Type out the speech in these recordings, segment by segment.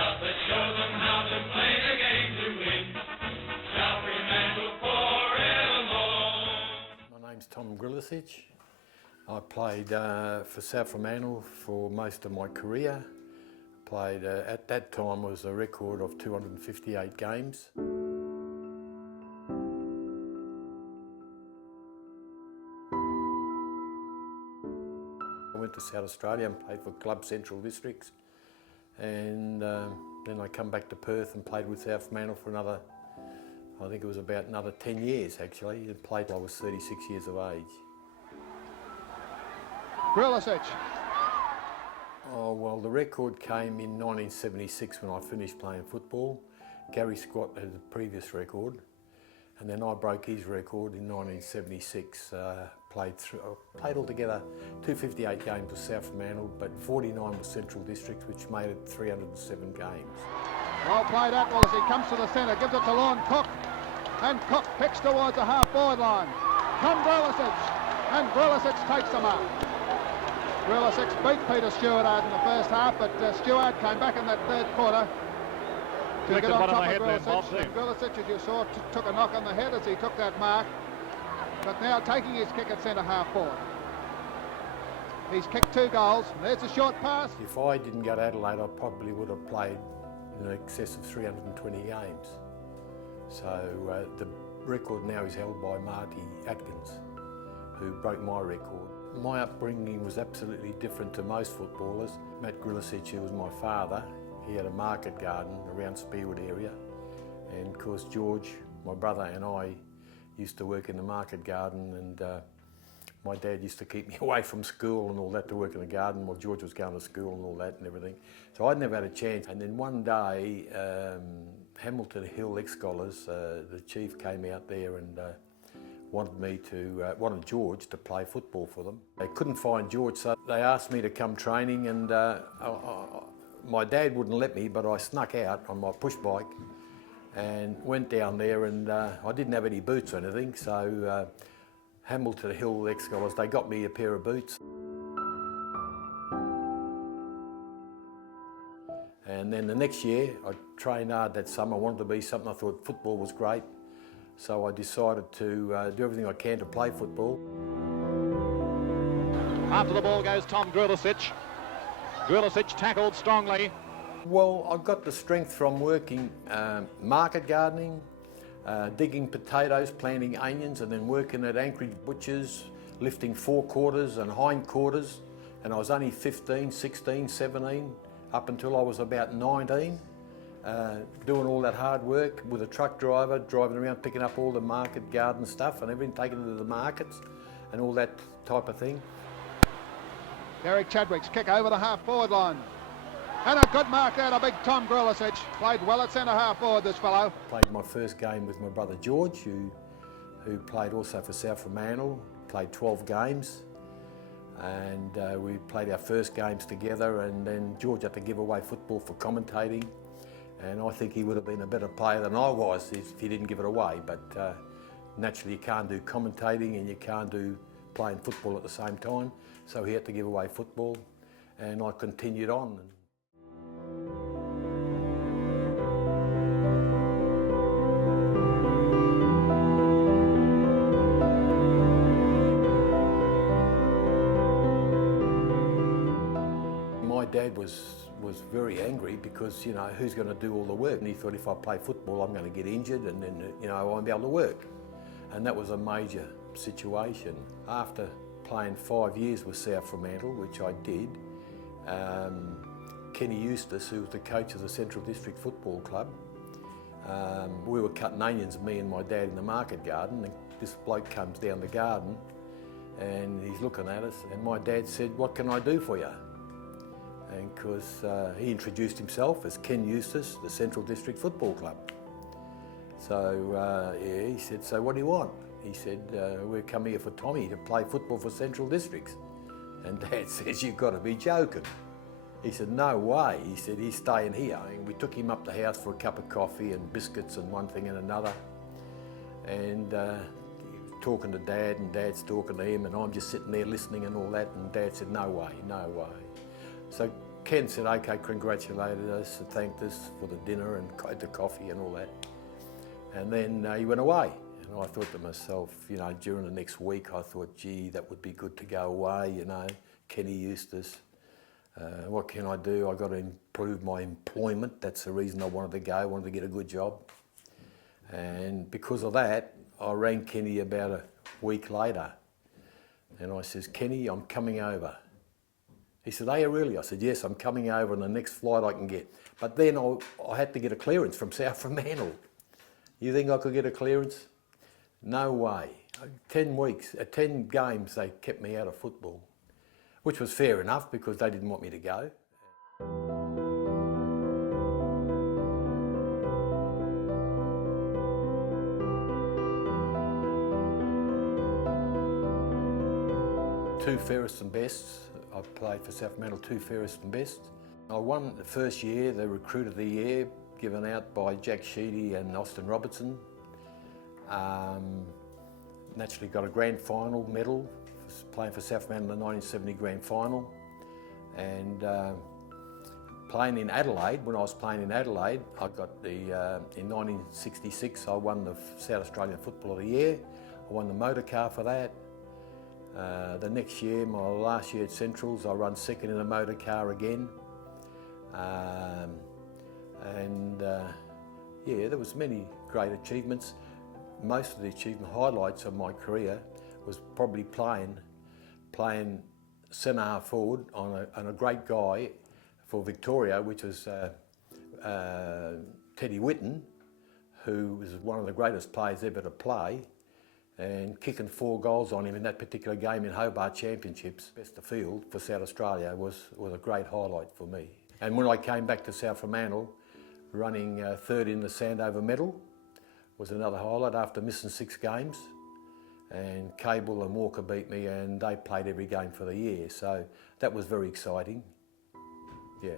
South, let's show them how to play the game to win. South Fremantle Forevermore. My name's Tom Grljusich. I played for South Fremantle for most of my career. Played at that time was a record of 258 games. I went to South Australia and played for Club Central Districts, and then I come back to Perth and played with South Fremantle for another, I think it was about another 10 years actually. I played till I was 36 years of age. Grljusich. Oh, well, the record came in 1976 when I finished playing football. Gary Scott had the previous record, and then I broke his record in 1976. Played altogether 258 games with South Fremantle, but 49 with Central Districts, which made it 307 games. Well played Atkins as he comes to the centre, gives it to Lon Cook, and Cook picks towards the half-forward line. Come Grljusich, and Grljusich takes them up. Grljusich beat Peter Stewart out in the first half, but Stewart came back in that third quarter to get on top of Grljusich. Grljusich, as you saw, took a knock on the head as he took that mark, but now taking his kick at centre half forward. He's kicked 2 goals, and there's a short pass. If I didn't go to Adelaide, I probably would have played in excess of 320 games. So the record now is held by Marty Atkins, who broke my record. My upbringing was absolutely different to most footballers. Matt Grljusich, who was my father, he had a market garden around Spearwood area, and of course George, my brother, and I used to work in the market garden, and my dad used to keep me away from school and all that to work in the garden while George was going to school and all that and everything. So I'd never had a chance. And then one day, Hamilton Hill ex-scholars, the chief came out there and wanted George to play football for them. They couldn't find George, so they asked me to come training, and my dad wouldn't let me, but I snuck out on my push bike and went down there, and I didn't have any boots or anything, so Hamilton Hill ex-scholars, they got me a pair of boots. And then the next year, I trained hard that summer. I wanted to be something. I thought football was great. So I decided to do everything I can to play football. After the ball goes Tom Grljusich. Grljusich tackled strongly. Well, I got the strength from working market gardening, digging potatoes, planting onions, and then working at Anchorage Butchers, lifting forequarters and hindquarters. And I was only 15, 16, 17, up until I was about 19. Doing all that hard work with a truck driver, driving around picking up all the market garden stuff and everything, taking it to the markets and all that type of thing. Derek Chadwick's kick over the half-forward line. And a good mark there, a big Tom Grljusich. Played well at centre half-forward, this fellow. Played my first game with my brother George, who played also for South Fremantle, played 12 games. And we played our first games together, and then George had to give away football for commentating. And I think he would have been a better player than I was if he didn't give it away. But naturally you can't do commentating and you can't do playing football at the same time. So he had to give away football, and I continued on. My dad was very angry because, you know, who's going to do all the work? And he thought if I play football, I'm going to get injured and then, you know, I won't be able to work. And that was a major situation. After playing 5 years with South Fremantle, which I did, Kenny Eustace, who was the coach of the Central District Football Club, we were cutting onions, me and my dad, in the market garden, and this bloke comes down the garden and he's looking at us, and my dad said, "What can I do for you?" And because he introduced himself as Ken Eustace, the Central District Football Club. So yeah, he said, "So what do you want?" He said, "We're coming here for Tommy to play football for Central Districts." And Dad says, "You've got to be joking." He said, "No way." He said, "He's staying here." And we took him up the house for a cup of coffee and biscuits and one thing and another. And he was talking to Dad, and Dad's talking to him, and I'm just sitting there listening and all that. And Dad said, "No way, no way." So Ken said, okay, congratulated us and thanked us for the dinner and the coffee and all that. And then he went away. And I thought to myself, you know, during the next week, I thought, gee, that would be good to go away, you know, Kenny Eustace. What can I do? I got to improve my employment. That's the reason I wanted to go. I wanted to get a good job. And because of that, I rang Kenny about a week later. And I says, Kenny, I'm coming over. He said, are you really? I said, yes, I'm coming over on the next flight I can get. But then I had to get a clearance from South Fremantle. You think I could get a clearance? No way. 10 weeks, 10 games they kept me out of football, which was fair enough because they didn't want me to go. Two fairest and bests. I played for South Fremantle, two fairest and best. I won the first year, the Recruit of the Year, given out by Jack Sheedy and Austin Robertson. Naturally got a grand final medal, playing for South Fremantle in the 1970 grand final. And playing in Adelaide, when I was playing in Adelaide, I got the, in 1966, I won the South Australian Football of the Year. I won the motor car for that. The next year, my last year at Centrals, I run second in a motor car again. Yeah, there was many great achievements. Most of the achievement highlights of my career was probably playing centre half forward on a great guy for Victoria, which was Teddy Whitten, who was one of the greatest players ever to play, and kicking 4 goals on him in that particular game in Hobart Championships, best of field for South Australia, was a great highlight for me. And when I came back to South Fremantle, running third in the Sandover Medal was another highlight after missing 6 games. And Cable and Walker beat me and they played every game for the year. So that was very exciting, yeah.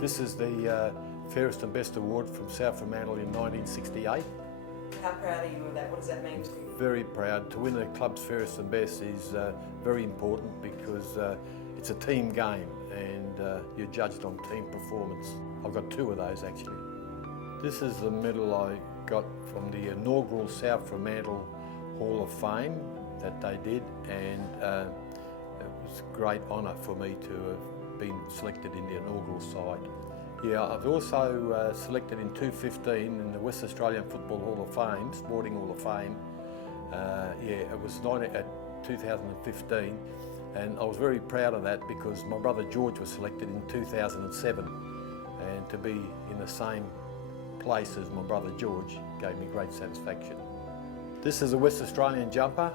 This is the Fairest and Best Award from South Fremantle in 1968. How proud are you of that? What does that mean to you? Very proud. To win the club's Fairest and Best is very important because it's a team game and you're judged on team performance. I've got 2 of those actually. This is the medal I got from the inaugural South Fremantle Hall of Fame that they did, and it was a great honour for me to have been selected in the inaugural side. Yeah, I've also selected in 2015 in the West Australian Football Hall of Fame, Sporting Hall of Fame. Yeah, it was 2015, and I was very proud of that because my brother George was selected in 2007, and to be in the same place as my brother George gave me great satisfaction. This is a West Australian jumper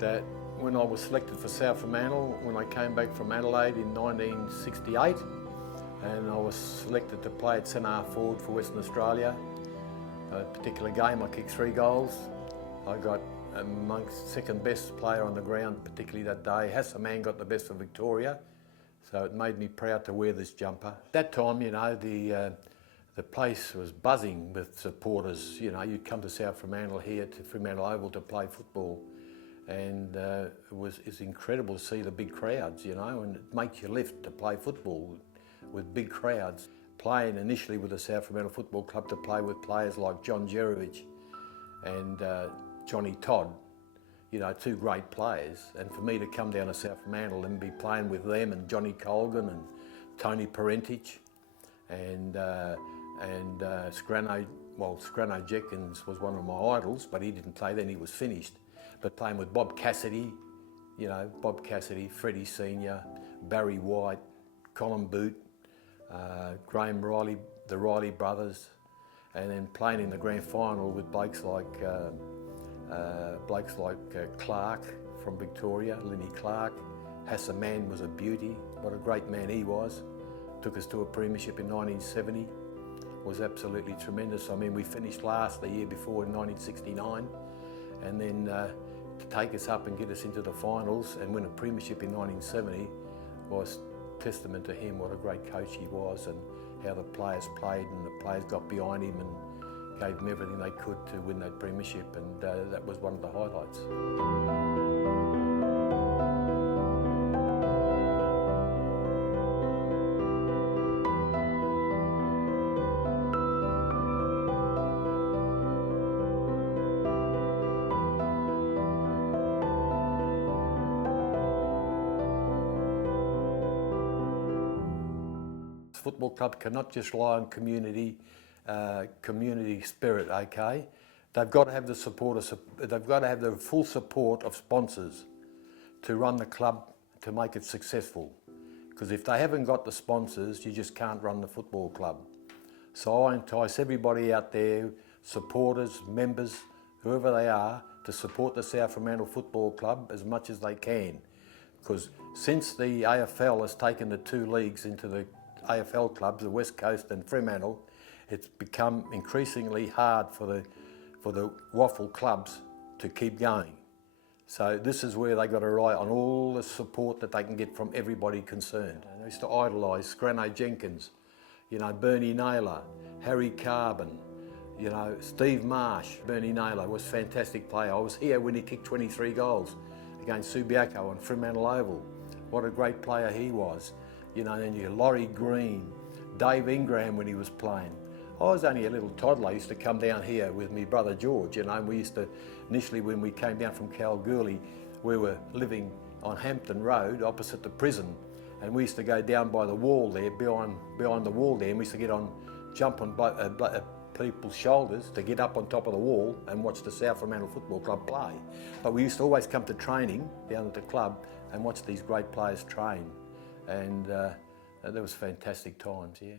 that when I was selected for South Fremantle, when I came back from Adelaide in 1968, and I was selected to play at centre half forward for Western Australia. A particular game I kicked 3 goals. I got amongst second best player on the ground, particularly that day. Hassa Mann got the best for Victoria, so it made me proud to wear this jumper. At that time, you know, the place was buzzing with supporters. You know, you'd come to South Fremantle here to Fremantle Oval to play football, and it's incredible to see the big crowds, you know, and it makes you lift to play football with big crowds. Playing initially with the South Fremantle Football Club to play with players like John Grljusich and Johnny Todd, you know, 2 great players. And for me to come down to South Fremantle and be playing with them and Johnny Colgan and Tony Parentich and Scrano Jenkins was one of my idols, but he didn't play then, he was finished. But playing with Bob Cassidy, you know, Bob Cassidy, Freddie Senior, Barry White, Colin Beard, Graham Riley, the Riley brothers, and then playing in the grand final with blokes like Clark from Victoria, Lenny Clark. Hassa Mann was a beauty, what a great man he was. Took us to a premiership in 1970. was absolutely tremendous. I mean, we finished last the year before in 1969, and then to take us up and get us into the finals and win a premiership in 1970 was testament to him, what a great coach he was, and how the players played and the players got behind him and gave them everything they could to win that premiership, and that was one of the highlights. Football club cannot just rely on community spirit. Okay, they've got to have the support. They've got to have the full support of sponsors to run the club to make it successful. Because if they haven't got the sponsors, you just can't run the football club. So I entice everybody out there, supporters, members, whoever they are, to support the South Fremantle Football Club as much as they can. Because since the AFL has taken the two leagues into the AFL clubs, the West Coast and Fremantle, it's become increasingly hard for the waffle clubs to keep going. So this is where they've got to rely on all the support that they can get from everybody concerned. And I used to idolise Grano Jenkins, you know, Bernie Naylor, Harry Carbon, you know, Steve Marsh. Bernie Naylor was a fantastic player. I was here when he kicked 23 goals against Subiaco on Fremantle Oval. What a great player he was. You know, then you Laurie Green, Dave Ingram when he was playing. I was only a little toddler. I used to come down here with my brother George, you know, and we used to, initially when we came down from Kalgoorlie, we were living on Hampton Road opposite the prison, and we used to go down by the wall there, behind the wall there, and we used to jump on people's shoulders to get up on top of the wall and watch the South Fremantle Football Club play. But we used to always come to training down at the club and watch these great players train. And there was fantastic times, yeah.